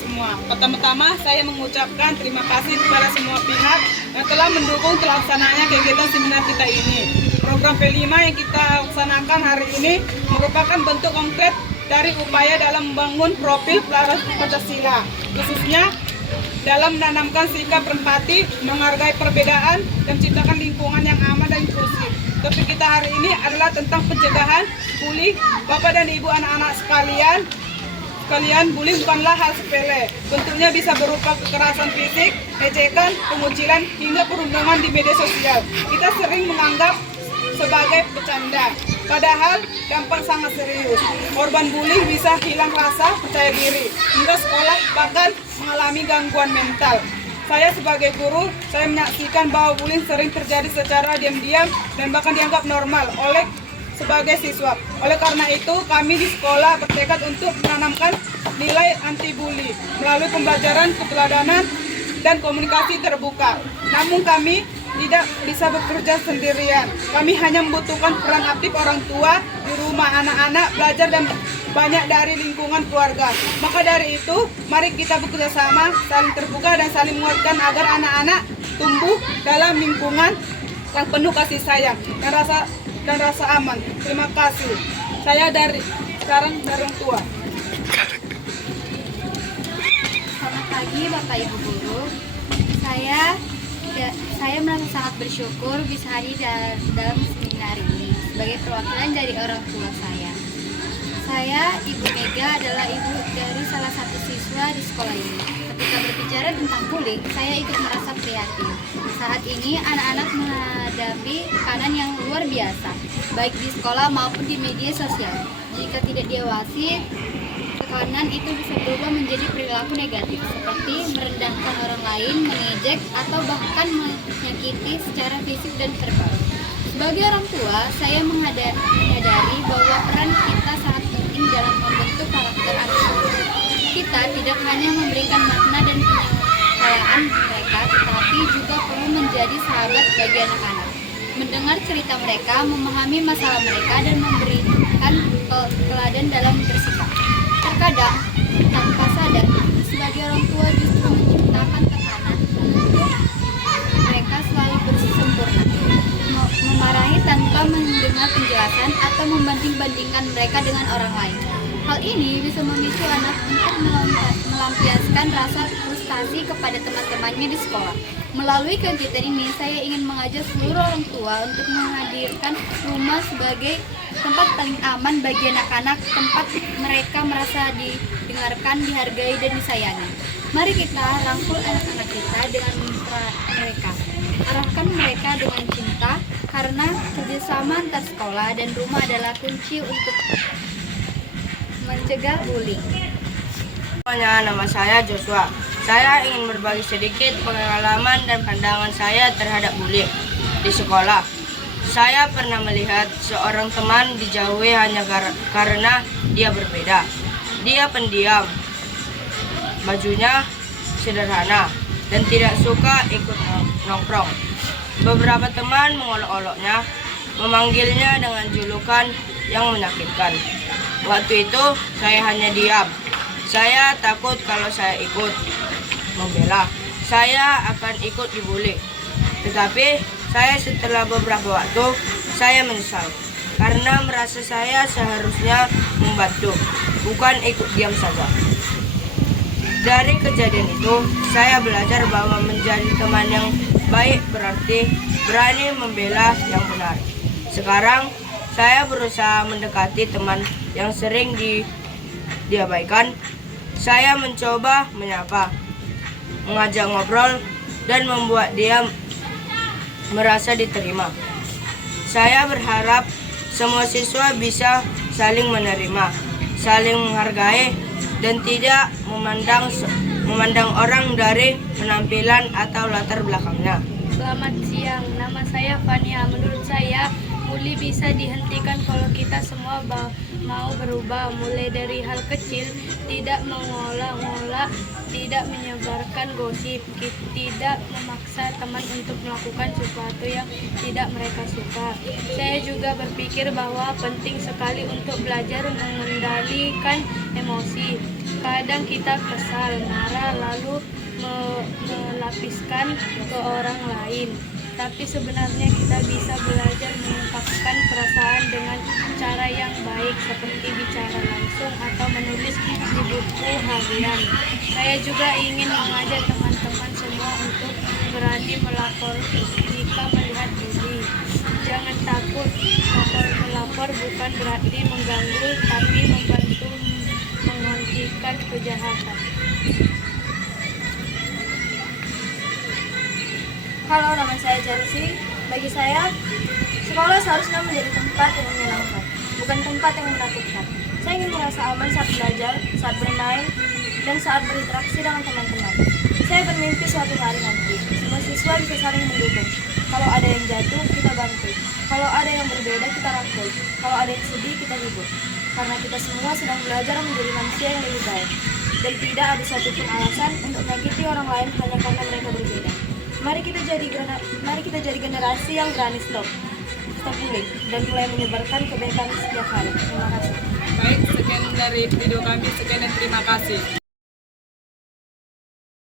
semua. Pertama-tama saya mengucapkan terima kasih kepada semua pihak yang telah mendukung terlaksananya kegiatan seminar kita ini. Program P5 yang kita laksanakan hari ini merupakan bentuk konkret dari upaya dalam membangun profil pelaras Pancasila, khususnya dalam menanamkan sikap empati, menghargai perbedaan, dan menciptakan lingkungan yang aman dan inklusif. Topik kita hari ini adalah tentang pencegahan bully. Bapak dan Ibu anak-anak sekalian, bully bukanlah hal sepele. Bentuknya bisa berupa kekerasan fisik, ejekan, pengucilan, hingga perundungan di media sosial. Kita sering menganggap sebagai bercanda, padahal dampak sangat serius. Korban bully bisa hilang rasa percaya diri, hingga sekolah bahkan mengalami gangguan mental. Saya sebagai guru, saya menyaksikan bahwa bullying sering terjadi secara diam-diam dan bahkan dianggap normal oleh sebagai siswa. Oleh karena itu, kami di sekolah bertekad untuk menanamkan nilai anti-bully melalui pembelajaran keteladanan dan komunikasi terbuka. Namun kami tidak bisa bekerja sendirian. Kami hanya membutuhkan peran aktif orang tua di rumah, anak-anak, belajar, dan banyak dari lingkungan keluarga. Maka dari itu, mari kita bekerja sama, saling terbuka dan saling menguatkan agar anak-anak tumbuh dalam lingkungan yang penuh kasih sayang dan rasa aman. Terima kasih. Saya sekarang dari orang tua. Selamat pagi Bapak Ibu Guru. Saya merasa sangat bersyukur bisa hadir dalam seminar ini sebagai perwakilan dari orang tua saya. Saya, Ibu Mega, adalah ibu dari salah satu siswa di sekolah ini. Ketika berbicara tentang bullying, saya ikut merasa prihatin. Saat ini anak-anak menghadapi tekanan yang luar biasa, baik di sekolah maupun di media sosial. Jika tidak diawasi, tekanan itu bisa berubah menjadi perilaku negatif, seperti merendahkan orang lain, mengejek, atau bahkan menyakiti secara fisik dan verbal. Sebagai orang tua, saya menyadari bahwa peran kita sangat penting dalam membentuk karakter anak. Kita tidak hanya memberikan makna dan penyayaan mereka, tetapi juga perlu menjadi sahabat bagi anak-anak. Mendengar cerita mereka, memahami masalah mereka, dan memberikan teladan dalam bersikap. Terkadang, tanpa sadar, sebagai orang tua justru menciptakan tekanan untuk mereka selalu bersempurna, memarahi tanpa mendengar penjelasan, atau membanding-bandingkan mereka dengan orang lain. Hal ini bisa memicu anak untuk melampiaskan rasa frustasi kepada teman-temannya di sekolah. Melalui kegiatan ini, saya ingin mengajak seluruh orang tua untuk menghadirkan rumah sebagai tempat paling aman bagi anak-anak, tempat mereka merasa didengarkan, dihargai, dan disayangi. Mari kita rangkul anak-anak kita dengan mereka. Arahkan mereka dengan cinta, karena kerjasama antar sekolah dan rumah adalah kunci untuk mencegah bullying. Nama saya Joshua. Saya ingin berbagi sedikit pengalaman dan pandangan saya terhadap bullying di sekolah. Saya pernah melihat seorang teman dijauhi hanya karena dia berbeda. Dia pendiam, bajunya sederhana, dan tidak suka ikut nongkrong. Beberapa teman mengolok-oloknya, memanggilnya dengan julukan yang menyakitkan. Waktu itu saya hanya diam. Saya takut kalau saya ikut membela, saya akan ikut dibully. Tetapi setelah beberapa waktu, saya menyesal karena merasa saya seharusnya membantu, bukan ikut diam saja. Dari kejadian itu, saya belajar bahwa menjadi teman yang baik berarti berani membela yang benar. Sekarang, saya berusaha mendekati teman yang sering diabaikan. Saya mencoba menyapa, mengajak ngobrol, dan membuat dia merasa diterima. Saya berharap semua siswa bisa saling menerima, saling menghargai, dan tidak memandang orang dari penampilan atau latar belakangnya. Selamat siang, nama saya Fania. Menurut saya, bully bisa dihentikan kalau kita semua mau berubah, mulai dari hal kecil, tidak mengolah-ngolah, tidak menyebarkan gosip, tidak memaksa teman untuk melakukan sesuatu yang tidak mereka suka. Saya juga berpikir bahwa penting sekali untuk belajar mengendalikan emosi. Kadang kita kesal, marah, lalu melapiskan ke orang lain. Tapi sebenarnya kita bisa belajar mengungkapkan perasaan dengan cara yang baik, seperti bicara langsung atau menulis di buku harian. Saya juga ingin mengajak teman-teman semua untuk berani melapor jika melihat bully. Jangan takut, melapor bukan berarti mengganggu, tapi membantu menghentikan kejahatan. Halo, nama saya Chelsea. Bagi saya, sekolah seharusnya menjadi tempat yang menyenangkan, bukan tempat yang menakutkan. Saya ingin merasa aman saat belajar, saat bermain, dan saat berinteraksi dengan teman-teman. Saya bermimpi suatu hari nanti, semua siswa bisa saling mendukung. Kalau ada yang jatuh, kita bantu. Kalau ada yang berbeda, kita rangkul. Kalau ada yang sedih, kita hibur. Karena kita semua sedang belajar menjadi manusia yang lebih baik. Dan tidak ada satupun alasan untuk menyakiti orang lain hanya karena mereka berbeda. Mari kita jadi generasi yang berani stop bullying dan mulai menyebarkan kebaikan setiap hari. Terima kasih. Baik, sekian dari video kami. Sekian dan terima kasih.